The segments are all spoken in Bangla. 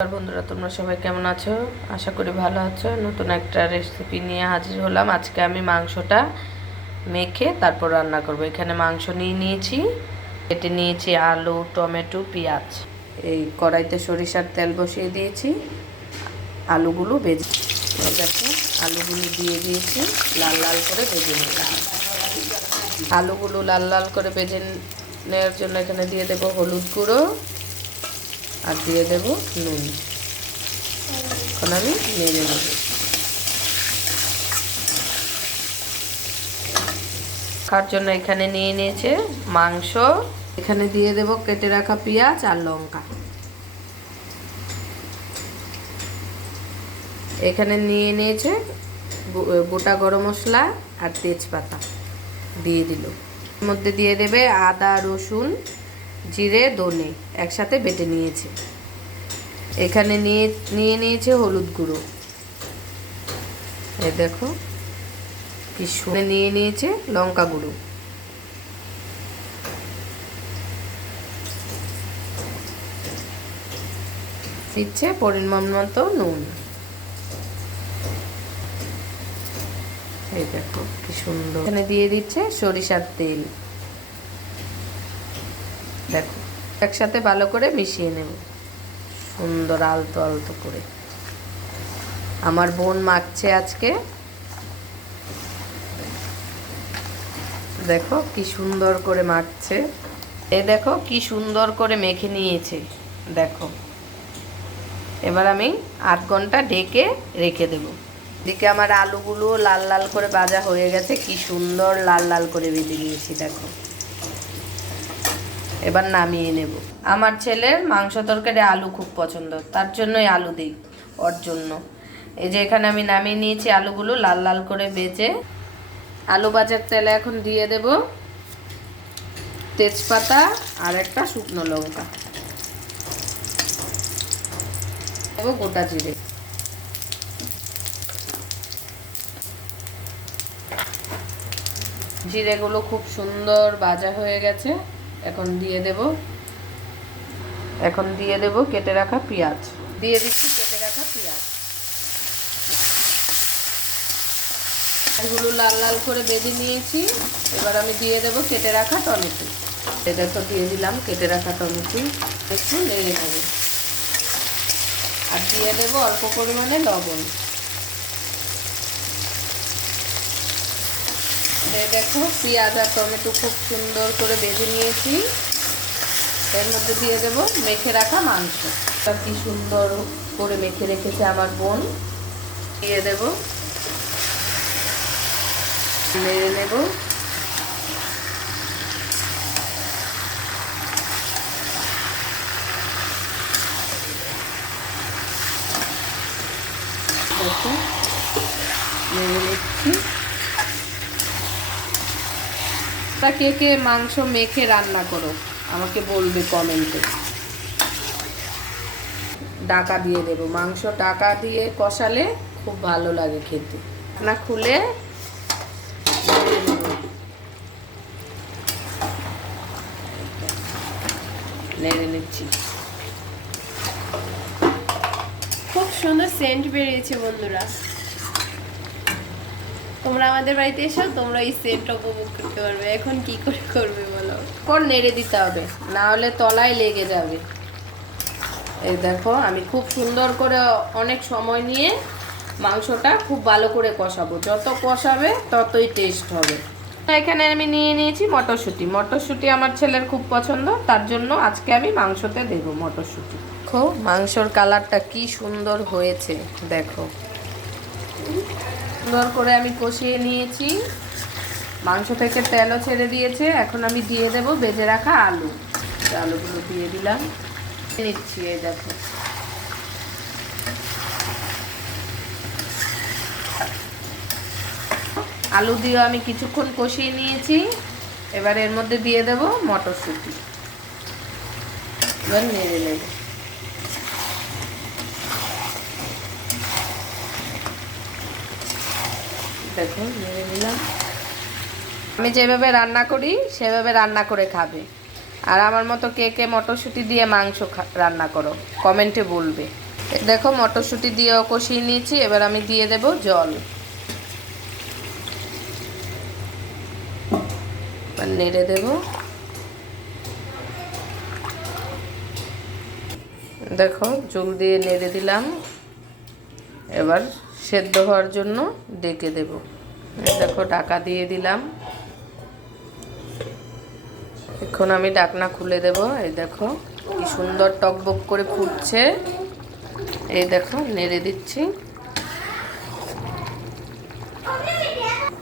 বন্ধুরা, তোমরা সবাই কেমন আছো? আশা করি ভালো আছো। নতুন একটা রেসিপি নিয়ে হাজির হলাম। আজকে আমি মাংসটা মেখে তারপর রান্না করব। এখানে মাংস নিয়েছি, কেটে নিয়েছি আলু, টমেটো, পেঁয়াজ। এই কড়াইতে সরিষার তেল বসিয়ে দিয়েছি। আলুগুলো ভেজে দেখো, আলুগুলো দিয়ে দিয়েছি, লাল লাল করে ভেজে নিলাম। আলুগুলো লাল লাল করে ভেজে নেওয়ার জন্য এখানে দিয়ে দেবো হলুদ গুঁড়ো আর দিয়ে দেব নুন। এখন আমি নেড়ে নেব। খাওয়ার জন্য এখানে নিয়ে নিয়েছে মাংস, এখানে দিয়ে দেব কেটে রাখা পেঁয়াজ আর লঙ্কা। এখানে নিয়ে নিয়েছে গোটা গরম মশলা আর তেজপাতা দিয়ে দিল। এর মধ্যে দিয়ে দেবে আদা, রসুন, জিরে, ধনে একসাথে বেটে নিয়েছে। এখানে নিয়ে নিয়েছে হলুদ গুঁড়ো, এই দেখো কি শুনে নিয়ে নিয়েছে লঙ্কা গুঁড়ো, দিচ্ছে পরিমাণ মতো নুন। এই দেখো কি সুন্দর। এখানে দিয়ে দিচ্ছে সরিষার তেল। দেখো একসাথে ভালো করে মিশিয়ে নেব, সুন্দর আলতো আলতো করে। আমার বোন মাখছে আজকে, দেখো কি সুন্দর করে মাখছে। এই দেখো কি সুন্দর করে মেখে নিয়েছে। দেখো এবার আমি 8 ঘন্টা ঢেকে রেখে দেব। এদিকে আমার আলুগুলো লাল লাল করে ভাজা হয়ে গেছে, কি সুন্দর লাল লাল করে ভেজে নিয়েছি। দেখো এবার নামিয়ে নেব। আমার ছেলের মাংস তরকারি আলু খুব পছন্দ, তার জন্যই আলু দিই ওর জন্য। এই যে এখানে আমি নামিয়ে নিয়েছি আলুগুলো লাল লাল করে ভেজে। আলু ভাজার তেলে এখন দিয়ে দেব তেজপাতা আর একটা শুকনো লঙ্কা, দেব গোটা জিরে। জিরেগুলো খুব সুন্দর ভাজা হয়ে গেছে। এখন দিয়ে দেব কেটে রাখা পেঁয়াজ। দিয়ে দিচ্ছি কেটে রাখা পেঁয়াজ। এগুলো লাল লাল করে ভেজে নিয়েছি। এবার আমি দিয়ে দেব কেটে রাখা টমেটো। এটা তো দিয়ে দিলাম কেটে রাখা টমেটো, একটু নেড়ে নেব। আর দিয়ে দেব অল্প পরিমাণে লবণ। দেখো পেঁয়াজ আর টমেটো খুব সুন্দর করে ভেজে নিয়েছি। এর মধ্যে দিয়ে দেব মেখে রাখা মাংস। কি সুন্দর করে মেখে রেখেছে আমার বোন। দিয়ে দেব, নেড়ে নেব। দেখো নেড়ে নিচ্ছি। তা কে কে মাংস মেখে রান্না করো আমাকে বলবে কমেন্টে। ঢাকা দিয়ে দেব। মাংস ঢাকা দিয়ে কষালে খুব ভালো লাগে খেতে। না খুলে নেড়ে নিচ্ছি। খুব সুন্দর সেন্ট বেরিয়েছে বন্ধুরা। তোমরা আমাদের বাড়িতে এসো, তোমরা এই সেন্টটা উপভোগ করতে পারবে। এখন কি করে করবে বলো? পর নেড়ে দিতে হবে, না হলে তলায় লেগে যাবে। এই দেখো আমি খুব সুন্দর করে অনেক সময় নিয়ে মাংসটা খুব ভালো করে কষাবো। যত কষাবে ততই টেস্ট হবে। এখানে আমি নিয়ে নিয়েছি মটরশুঁটি। মটরশুঁটি আমার ছেলের খুব পছন্দ, তার জন্য আজকে আমি মাংসতে দেব মটরশুঁটি। দেখো মাংসর কালারটা কি সুন্দর হয়েছে। দেখো সুন্দর করে আমি কষিয়ে নিয়েছি। মাংস থেকে তেলও ছেড়ে দিয়েছে। এখন আমি দিয়ে দেব ভেজে রাখা আলু। আলুগুলো দিয়ে দিলাম, নিচ্ছি। এই দেখো আলু দিয়ে আমি কিছুক্ষণ কষিয়ে নিয়েছি। এবার এর মধ্যে দিয়ে দেব মটরশুঁটি। এবার নেড়ে নেব। দেখো নেড়ে নিলাম। আমি যেভাবে রান্না করি সেভাবে রান্না করে খাবে। আর আমার মতো কে কে মটরশুঁটি দিয়ে মাংস রান্না করো কমেন্টে বলবে। দেখো মটরশুঁটি দিয়ে কষিয়ে নিয়েছি, এবার আমি দিয়ে দেব জল। এবার নেড়ে দেব। দেখো জল দিয়ে নেড়ে দিলাম, এবার সেদ্ধ হওয়ার জন্য ডেকে দেব। দেখো ঢাকা দিয়ে দিলাম, এখন আমি ঢাকনা খুলে দেব। এই দেখো কি সুন্দর টকবক করে ফুটছে, এই দেখো নেড়ে দিচ্ছি।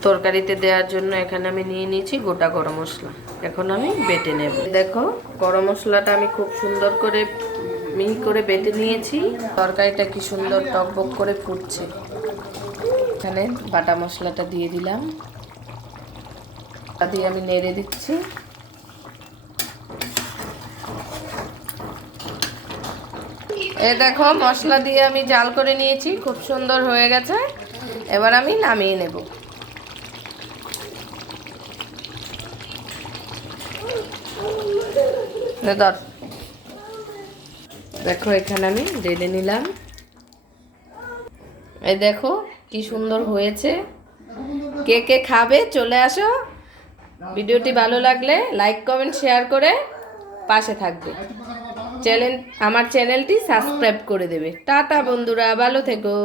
তরকারিতে দেওয়ার জন্য এখানে আমি নিয়ে নিয়েছি গোটা গরম মশলা, এখন আমি বেটে নেব। দেখো গরম মশলাটা আমি খুব সুন্দর করে মিহি করে বেটে নিয়েছি। তরকারিটা কি সুন্দর টকবক করে ফুটছে। এখানে বাটা মশলাটা দিয়ে দিলাম, তা দিয়ে আমি নেড়ে দিচ্ছি। এই দেখো মশলা দিয়ে আমি জাল করে নিয়েছি, খুব সুন্দর হয়ে গেছে। এবার আমি নামিয়ে নেব। দেখো এখানে আমি ঢেলে নিলাম। এই দেখো কি সুন্দর হয়েছে। কে কে খাবে চলে আসো। ভিডিওটি ভালো লাগলে লাইক কমেন্ট শেয়ার করে পাশে থাকবে। আমার চ্যানেলটি সাবস্ক্রাইব করে দেবে। টাটা বন্ধুরা, ভালো থেকো।